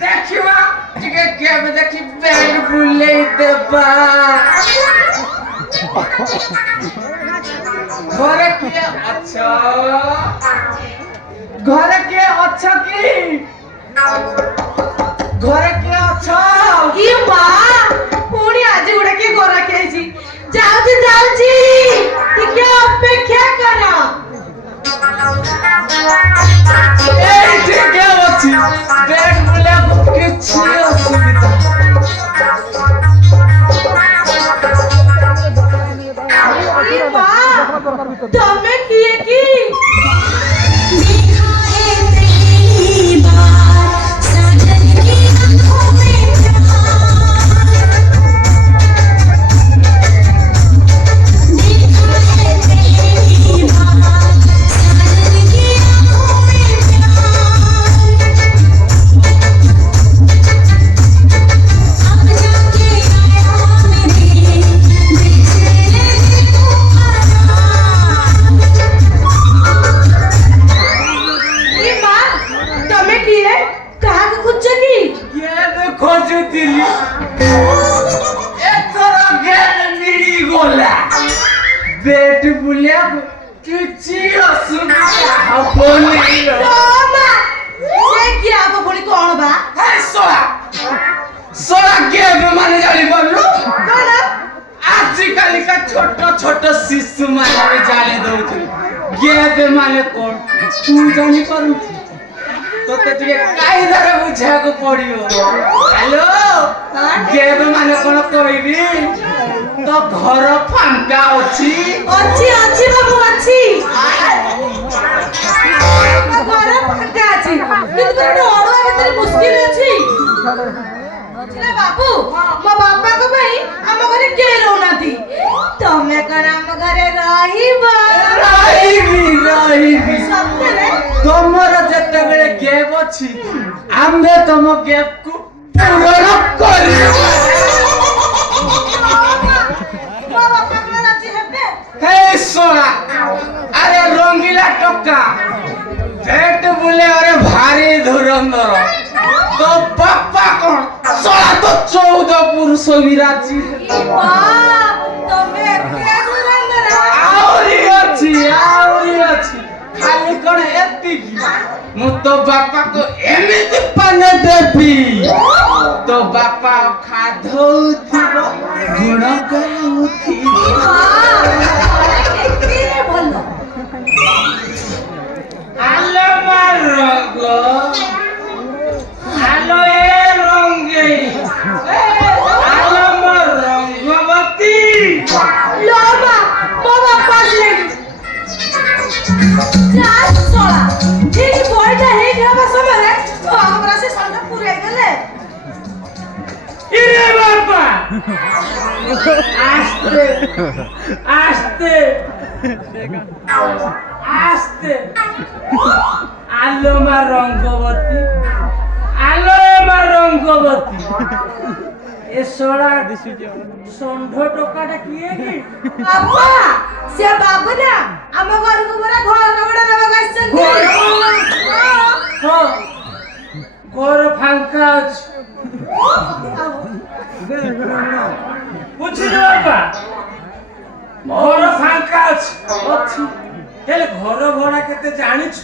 देखिवा टिके केबे देखि बेड बुले देबा घरे के अच्छा घरे के अच्छा की घरे के अच्छा ई मां पुणी आज गुडा के गोरा केजी जाऊची टिके अपेक्षा करा ए टिके अछि बेड बुले किछि असुविधा ई मां तमे किए की देखा है पहली बार सजन की आंखों में प्यार देखा है पहली बार सजन की आंखों में प्यार अब जाके आया मेरे बेचैन दिल को ई मां तमे किए कहा को कुछ की के खोजुतिली एथरा गेल मिली गोला बेड बुले किछि असुविधा हबोनी मां से किया को बोली कोन बा हे सोला सोला के माने जानी बोलू कोन आजकल का छोट छोट शिशु माने भी जाने दउछु के माने कोन तू जानी पारू तो तुझे काई धरे बुझा को पड़ियो हेलो गेब माने कोन कहबी तो घर फांका अछि अच्छी बाबू अच्छी घर फांका अछि কিন্তু তো অড়ুয়া ভিতরে মুশকিল আছে বুঝলে বাবু মো বাপা को भाई हम घरे के रहउनाती तमे कण हम घरे रहिबा रहिबी सप्तरे तमर जते बेले गेब अछि आम्बे तम गेब को पूर्ण करियो बाबा कमला राजी हेबे हे सोना अरे रंगीला टक्का पेट बुले अरे भारी धुरंधर तो पापा कौन सोना तो 14 पुरुष विराजी बाप तमे के दुरंदरा आउरी अछि खाली कौन एतिकी मु तो बापा को एमिति पाने देबी तो बापा खाधौथिबो गुण गाउथिबो के भलो आलो मारगो आलो ए रंगे आलो रंगवती लोबा बाबा पासले जा सोला ठीक बॉयटा हे घाबा समय तो हमरा से संग पूरे गेले इरे बाबा आस्ते आस्ते आलो मा रंगवती ए सोड़ा षंढ टोकाटा किए की अब्बा से बाबू ना हम घर को बड़ा घर बड़ा रवा गइसन हाँ घर फांका अछि बुझिलो बाबा घर फांका अछि हेले घर भड़ा केते जानिछ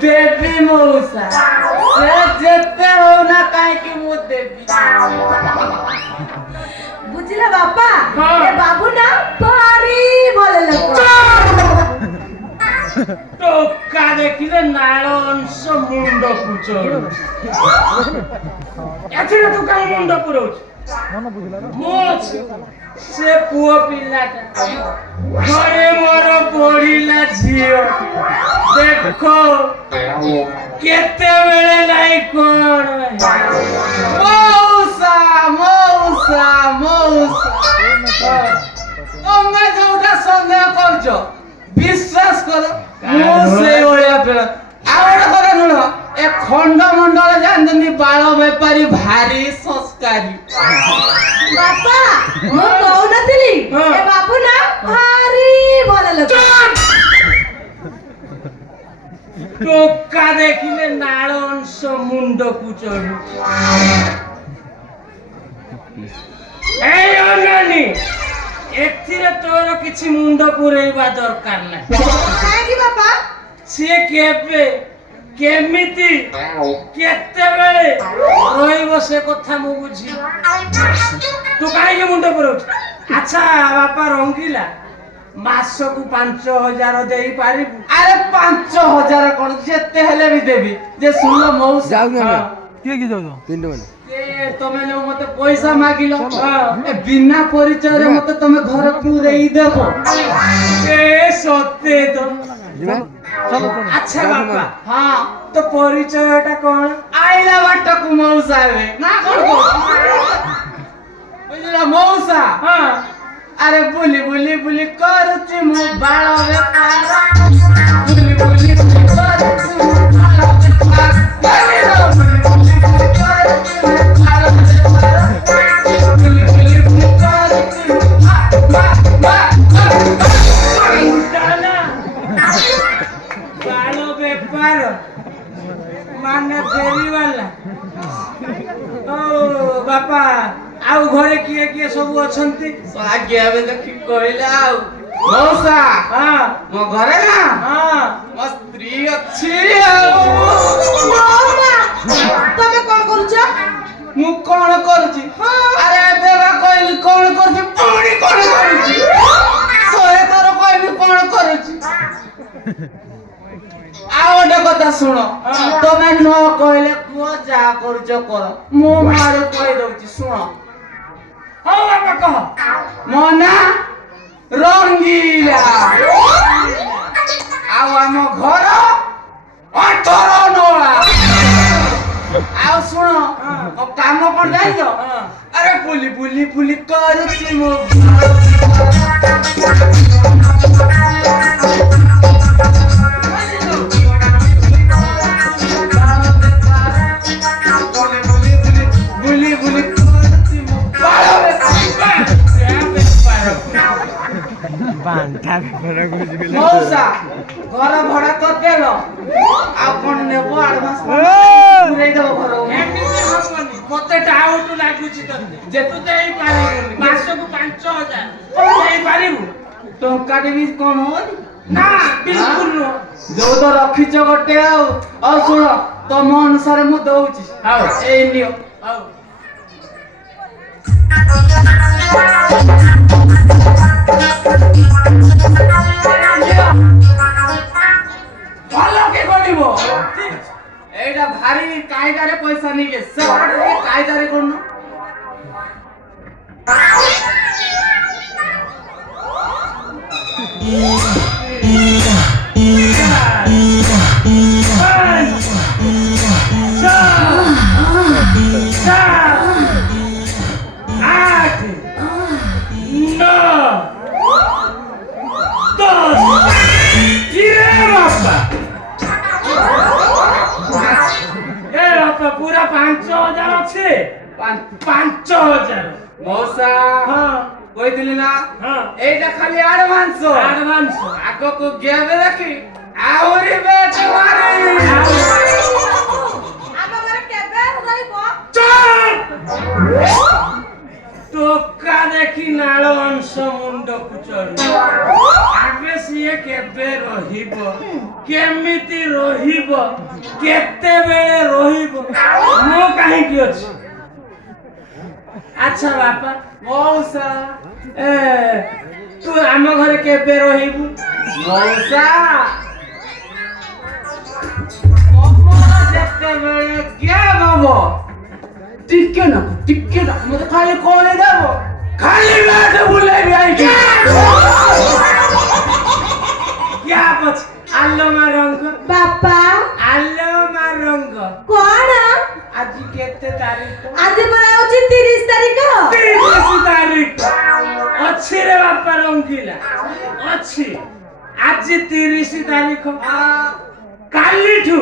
देवी मौसा से जेते हो ना काहे कि मु देवी बुझिला बापा हाँ। ए बाबू ना भारी भले लगो टोका देखिले नाଳ ଅଂଶ ମୁଣ୍ଡ କୁଚଳୁ ଏଥିରେ ତୁ କାହିଁ ମୁଣ୍ଡ ପୁରଉଛୁ ମୁଁ ଅଛି ସେ ପୁଅ ପିଲାଟା ଘରେ ମୋର ବଢିଲା ଝିଅ ଦେଖ କେତେବେଳେ ନାଇଁ କଣ ମଉସା ମଉସା ମଉସା ତମେ ଯୋଉଟା ସନ୍ଦେହ କରୁଛ विश्वास करो मुझे ओळ्या पेळ आवड करे नुळ ए खंड मंडल जाननी बाळ व्यापारी भारी संस्कारी बापा मो कहू नथिली हाँ। ए बाबू ना भारी भले लगो ଟୋକା ଦେଖିଲେ ନାଳ ଅଂଶ ମୁଣ୍ଡକୁ ଚଢୁ। ଏଇ ଅନାନି ଏଥିରେ ତୋର କିଛି ମୁଣ୍ଡ ପୁରେଇବା ଦରକାର ନାହିଁ। କାହିଁକି ବାପା? ସିଏ କେବେ କେମିତି କେତେବେଳେ ରହିବ ସେ କଥା ମୁଁ ବୁଝି। ତୁ କାହିଁକି ମୁଣ୍ଡ ପୁରଉଛୁ? ଆଚ୍ଛା ବାପା ରଙ୍ଗିଲା ମାସକୁ 5,000 ଦେଇପାରିବୁ? ଆରେ 5,000 କଣ ଯେତେ ହେଲେ ବି ଦେବି। ଯେ ଶୁଣ ମଉସା ଯାଉଛ ହଁ। କିଏ କିଏ ଯାଉଛ ପିଣ୍ଟୁ ମାନେ ଯେ ତମେ ଯୋଉ ମତେ ପଇସା ମାଗିଲ ହଁ। ଏ ବିନା ପରିଚୟରେ ମତେ ତମେ ଘରେ ପୁରେଇ ଦେବ। ଏ ସତେ ତ। ଯିବା ଚାଲ ଚାଲ ଆଚ୍ଛା ବାପା ହଁ ତ ପରିଚୟଟା କଣ? ଆଇଲା ବାଟକୁ ମଉସା ଏବେ ନା କଣ କହୁଛ? ବୁଝିଲ ମଉସା? ହଁ ଆରେ ବୁଲି ବୁଲି ବୁଲି କରୁଛି ମୁଁ ବାଳ ବେପାର। ବୁଲି ବୁଲି ବୁଲି କରୁଛି ମୁଁ ବାଳ ବେପାର। ବୁଲି ବୁଲି ବୁଲି କରୁଛି ମୁଁ ବାଳ ବେପାର। ବୁଲି ବୁଲି ବୁଲି କରୁଛି ମୁଁ ନା ବାଳ ବେପାର ମାନେ ଫେରିବାଲା। ଓ ବାପା ଆଉ ଘରେ କିଏ କିଏ ସବୁ ଅଛନ୍ତି? ଆଜ୍ଞା ଏବେ ଦେଖି କହିଲେ ଆଉ ମଉସା ହଁ ମୋ ଘରେ ନା ହଁ ମୋ ସ୍ତ୍ରୀ ଅଛି ଆଉ। ମାମା, ତମେ କଣ କରୁଛ? ମୁଁ କଣ କରୁଛି? ଆରେ ଏବେ ବା କହିଲି କଣ କରୁଛି ପୁଣି କଣ କରୁଛି? 100 ଥର କହିବି କଣ କରୁଛି। ଆଉ ଗୋଟେ କଥା ଶୁଣ ତମେ ନ କହିଲେ କୁହ ଯାହା କରୁଛ କର। ମୁଁ ମାରୁ କହିଦଉଛି ଶୁଣ। ହଉ ବାପା କହ। ମୋ ନାଁ ରଙ୍ଗିଲା ଆଉ ଆମ ଘର 18 ନଳା। ଆଉ ଶୁଣ ମୋ କାମ କଣ ଜାଣିଛ? ଆରେ ବୁଲି ବୁଲି ବୁଲି କରୁଛି ମୁଁ ବୁଲି ବୁଲି କରୁଛି ମୁଁ ବାଣ୍ଟା ବେପାର କହୁଛି ମଉସା ଘର ଭଡା ତ ଦେଲ ଆଉ କଣ ନେବ ଆଡଭାନ୍ସ ପୁରେଇ ଦବ ଘରକୁ। ଏମିତି ହବନି। ମତେ ଡାଉଟ ଲାଗୁଛି ତତେ ଯେ ତୁ ଦେଇପାରିବୁନି। ମାସକୁ 5,000 ଦେଇପାରିବୁ? ଟଙ୍କାଟେ ବି କମ ହବନି? ନା ବିଲକୁଲ ନୁହଁ। ଯୋଉ ତ ରଖିଛ ଗୋଟେ ଆଉ ଶୁଣ ତମ ଅନୁସାରେ ମୁଁ ଦଉଛି। ହଉ ଏଇ ନିଅ। ହଉ ଭଲ କି କରିବ ଏଇଟା ଭାରି କାଇଦାରେ ପଇସା ନେଇକି ସେପଟେ କାଇଦାରେ କରୁନ। ପୁରା 5,000 ଅଛି। 5,000 ମଉସା ହଁ କହିଥିଲି ନା ହଁ ଏଇଟା ଖାଲି ଆଡଭାନ୍ସ। ଆଡଭାନ୍ସ ଆଗକୁ ଗେବେ ଦେଖି ଆହୁରି ବେଟ ମାରି। ଆମ ଘରେ କେବେ ରହିବ? ଟୋକା ଦେଖି ନାଳ ଅଂଶ ମୁଣ୍ଡକୁ ଚଢୁ। ଆଗେ ସିଏ କେବେ ରହିବ, କେମିତି ରହିବ, କେତେବେଳେ ରହିବ, ମୁଁ କାହିଁକି ଅଛି? ଆଚ୍ଛା ବାପା ମଉସା ତୁ ଆମ ଘରେ କେବେ ରହିବୁ? ମଉସା ତମର ଯେତେବେଳେ ଗେବ ହବ ଟିକେ ନା ମତେ ଖାଲି କହିଦେବ ଖାଲି ବେଟ ବୁଲେଇବି ଆଇକି। क्या पछ आलो मारंग ବାପା आलो मारंग କଣ? आज केते तारीख ଆଜି ପରା ହଉଛି 30 ତାରିଖ। 30 तारीख अच्छी रे बापा रंगीला अच्छी आज 30 तारीख कालीठू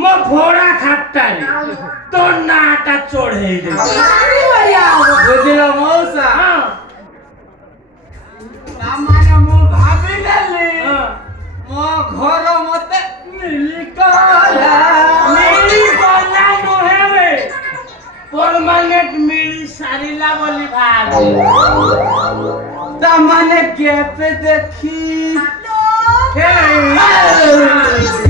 मो भोड़ा खाटाली तो नाटा चढ़ेई दे ଭାରି ବଢିଆ ହବ। ବୁଝିଲ ମଉସା हां ତାମାନେ ମୁଁ ଭାବିଦେଲି हां ମୋ ଘର ମତେ ମିଳିକ परमानेंट मिली सारीला बोली भाभी ता माने के पे देखी হ্যালো हे